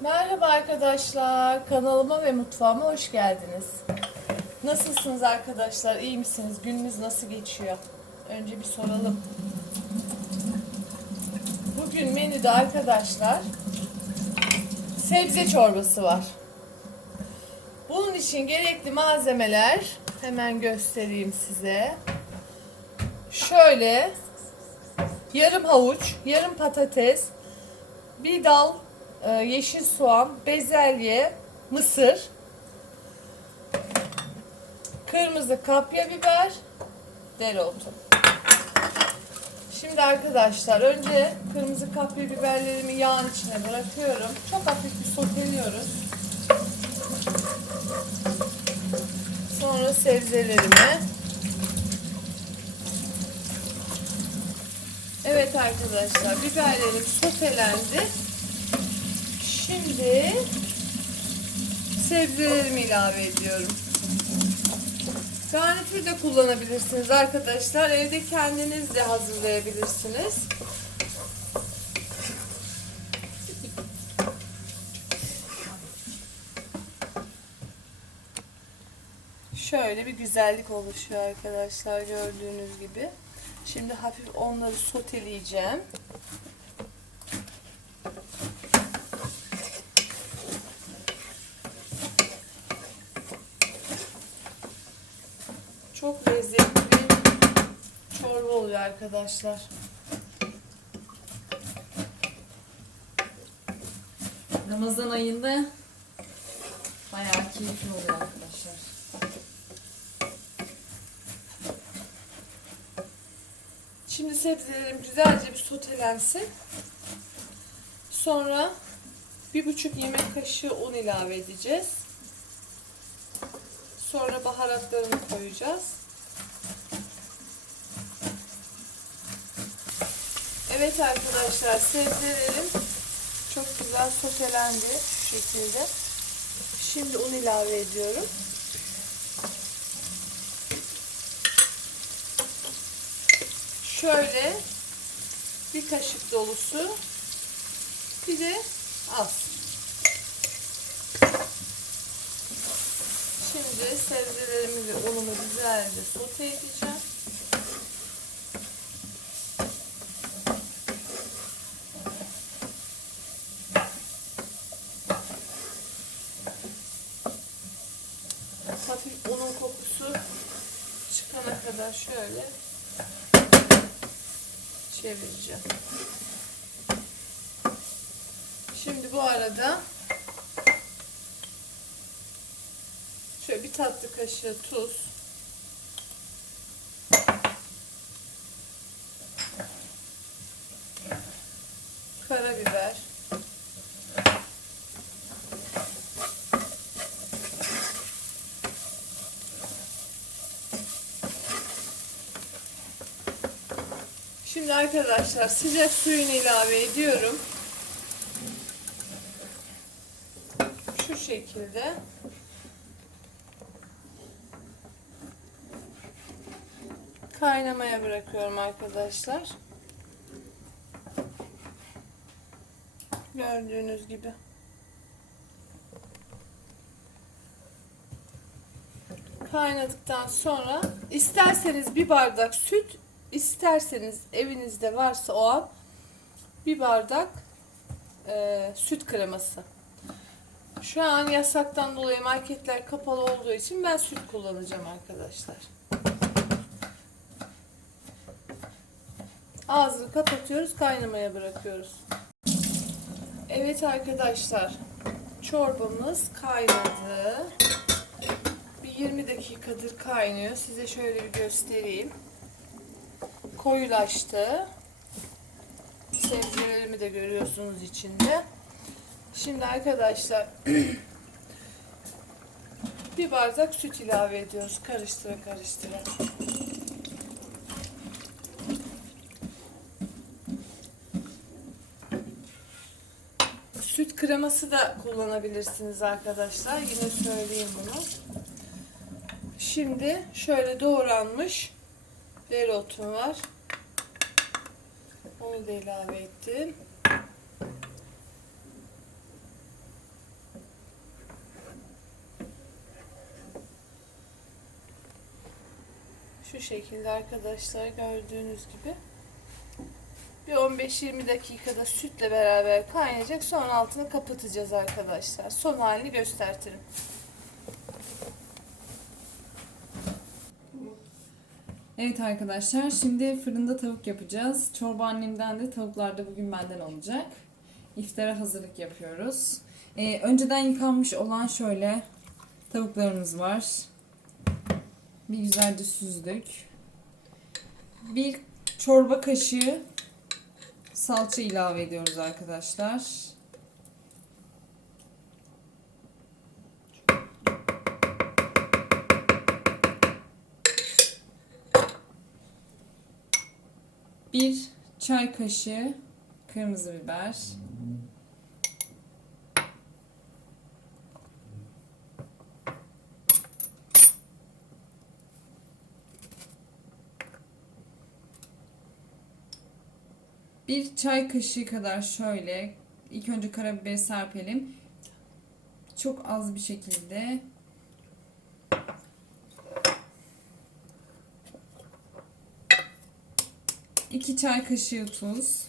Merhaba arkadaşlar. Kanalıma ve mutfağıma hoş geldiniz. Nasılsınız arkadaşlar? İyi misiniz? Gününüz nasıl geçiyor? Önce bir soralım. Bugün menüde arkadaşlar sebze çorbası var. Bunun için gerekli malzemeler hemen göstereyim size. Şöyle yarım havuç, yarım patates, bir dal yeşil soğan, bezelye, mısır, kırmızı kapya biber, dereotu. Şimdi arkadaşlar önce kırmızı kapya biberlerimi yağın içine bırakıyorum. Çok hafif bir soteliyoruz. Sonra sebzelerimi. Evet arkadaşlar biberlerim sotelendi. Şimdi sebzelerimi ilave ediyorum. Garnitür de kullanabilirsiniz arkadaşlar. Evde kendiniz de hazırlayabilirsiniz. Şöyle bir güzellik oluşuyor arkadaşlar gördüğünüz gibi. Şimdi hafif onları soteleyeceğim. Çok lezzetli bir çorba oluyor arkadaşlar. Ramazan ayında bayağı keyifli oluyor arkadaşlar. Şimdi sebzelerim güzelce bir sotelensin. Sonra bir buçuk yemek kaşığı un ilave edeceğiz. Sonra baharatlarını koyacağız. Evet arkadaşlar sebzelerim çok güzel sotelendi şu şekilde. Şimdi un ilave ediyorum. Şöyle bir kaşık dolusu bir de az. Şimdi sebzelerimi ve unumu güzelce sote edeceğim. Hafif unun kokusu çıkana kadar şöyle çevireceğim. Şimdi bu arada şöyle bir tatlı kaşığı tuz karabiber Şimdi arkadaşlar sıcak suyunu ilave ediyorum. Şu şekilde. Kaynamaya bırakıyorum arkadaşlar. Gördüğünüz gibi. Kaynadıktan sonra isterseniz bir bardak süt, isterseniz evinizde varsa o an bir bardak e, süt kreması. Şu an yasaktan dolayı marketler kapalı olduğu için ben süt kullanacağım arkadaşlar. Ağzını kapatıyoruz, kaynamaya bırakıyoruz. Evet arkadaşlar, çorbamız kaynadı. Bir 20 dakikadır kaynıyor. Size şöyle bir göstereyim. Koyulaştı. Sebzelerimi de görüyorsunuz içinde. Şimdi arkadaşlar bir bardak süt ilave ediyoruz. Karıştıra karıştıra. kreması da kullanabilirsiniz arkadaşlar. Yine söyleyeyim bunu. Şimdi şöyle doğranmış dereotum var. Onu da ilave ettim. Şu şekilde arkadaşlar gördüğünüz gibi bir 15-20 dakikada sütle beraber kaynayacak. Sonra altını kapatacağız arkadaşlar. Son halini göstertirim. Evet arkadaşlar şimdi fırında tavuk yapacağız. Çorba annemden de tavuklar da bugün benden olacak. İftara hazırlık yapıyoruz. Ee, önceden yıkanmış olan şöyle tavuklarımız var. Bir güzelce süzdük. Bir çorba kaşığı salça ilave ediyoruz arkadaşlar. Bir çay kaşığı kırmızı biber. Bir çay kaşığı kadar şöyle ilk önce karabiberi serpelim. Çok az bir şekilde iki çay kaşığı tuz.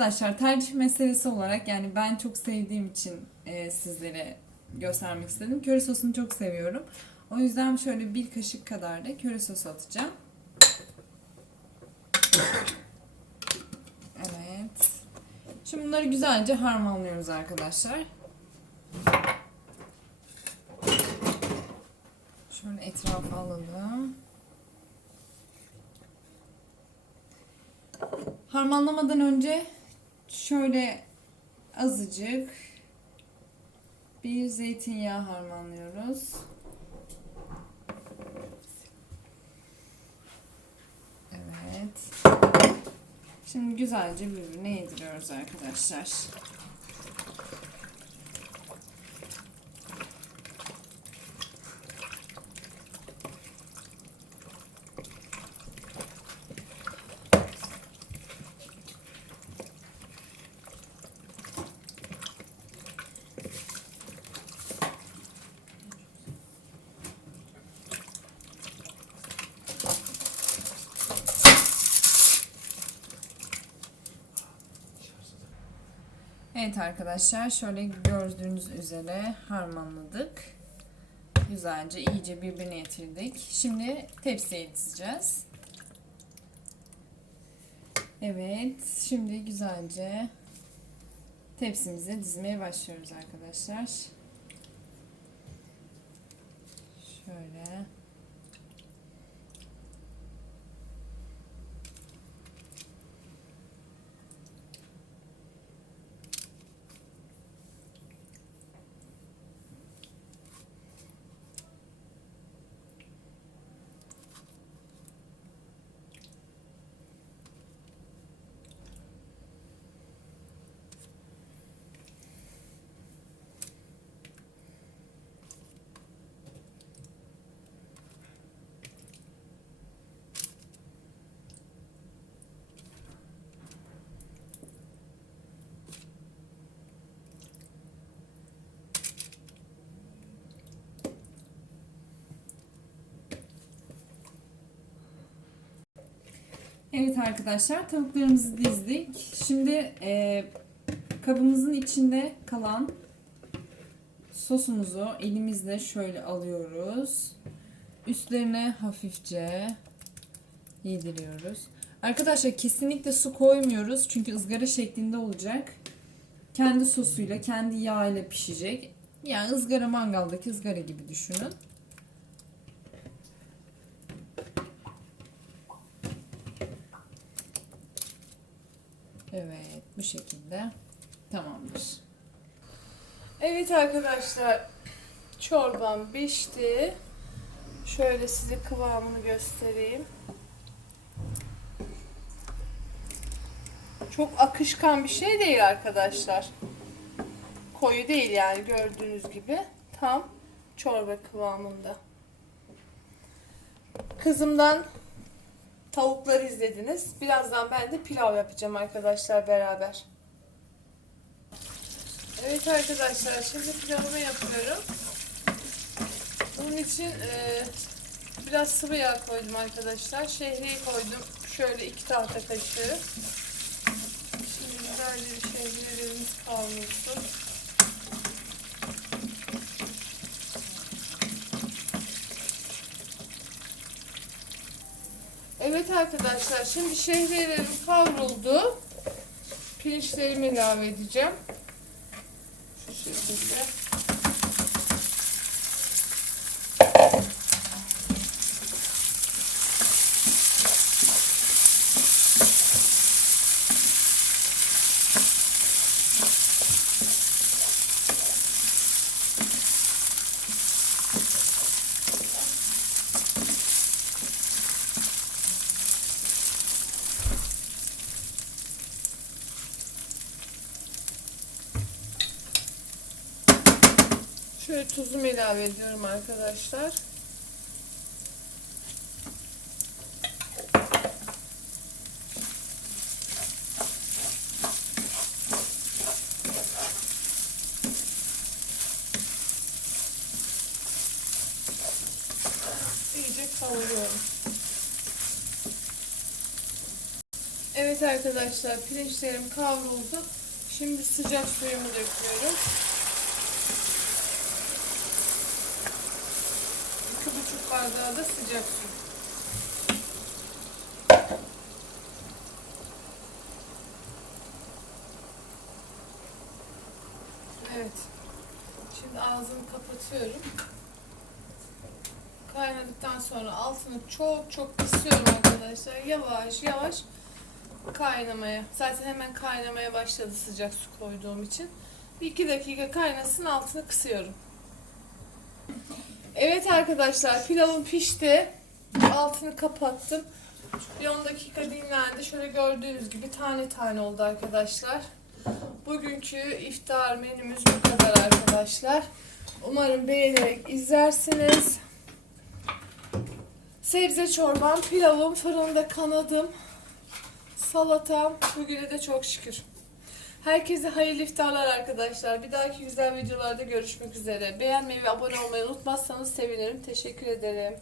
Arkadaşlar tercih meselesi olarak yani ben çok sevdiğim için e, sizlere göstermek istedim. Köri sosunu çok seviyorum. O yüzden şöyle bir kaşık kadar da köri sosu atacağım. Evet. Şimdi bunları güzelce harmanlıyoruz arkadaşlar. Şöyle etrafa alalım. Harmanlamadan önce şöyle azıcık bir zeytinyağı harmanlıyoruz. Evet. Şimdi güzelce birbirine yediriyoruz arkadaşlar. Evet arkadaşlar şöyle gördüğünüz üzere harmanladık. Güzelce iyice birbirine getirdik. Şimdi tepsiye dizeceğiz. Evet şimdi güzelce tepsimize dizmeye başlıyoruz arkadaşlar. Şöyle. Evet arkadaşlar tavuklarımızı dizdik. Şimdi e, kabımızın içinde kalan sosumuzu elimizle şöyle alıyoruz. Üstlerine hafifçe yediriyoruz. Arkadaşlar kesinlikle su koymuyoruz çünkü ızgara şeklinde olacak. Kendi sosuyla, kendi yağıyla pişecek. Yani ızgara mangaldaki ızgara gibi düşünün. Evet bu şekilde tamamdır. Evet arkadaşlar çorbam pişti. Şöyle size kıvamını göstereyim. Çok akışkan bir şey değil arkadaşlar. Koyu değil yani gördüğünüz gibi. Tam çorba kıvamında. Kızımdan tavukları izlediniz. Birazdan ben de pilav yapacağım arkadaşlar beraber. Evet arkadaşlar şimdi pilavımı yapıyorum. Bunun için e, biraz sıvı yağ koydum arkadaşlar. Şehriye koydum. Şöyle iki tahta kaşığı. Şimdi güzelce şehriyelerimiz kavrulsun. Evet arkadaşlar şimdi şehriyelerim kavruldu. Pirinçlerimi ilave edeceğim. Şu şekilde. Şöyle tuzumu ilave ediyorum arkadaşlar. İyice kavuruyorum. Evet arkadaşlar pirinçlerim kavruldu. Şimdi sıcak suyumu döküyorum. İki buçuk bardağı da sıcak su. Evet. Şimdi ağzını kapatıyorum. Kaynadıktan sonra altını çok çok kısıyorum arkadaşlar. Yavaş yavaş kaynamaya. Zaten hemen kaynamaya başladı sıcak su koyduğum için. Bir iki dakika kaynasın altını kısıyorum. Evet arkadaşlar pilavım pişti. Altını kapattım. Bir 10 dakika dinlendi. Şöyle gördüğünüz gibi tane tane oldu arkadaşlar. Bugünkü iftar menümüz bu kadar arkadaşlar. Umarım beğenerek izlersiniz. Sebze çorbam, pilavım, fırında kanadım, salatam. Bugüne de çok şükür. Herkese hayırlı iftarlar arkadaşlar. Bir dahaki güzel videolarda görüşmek üzere. Beğenmeyi ve abone olmayı unutmazsanız sevinirim. Teşekkür ederim.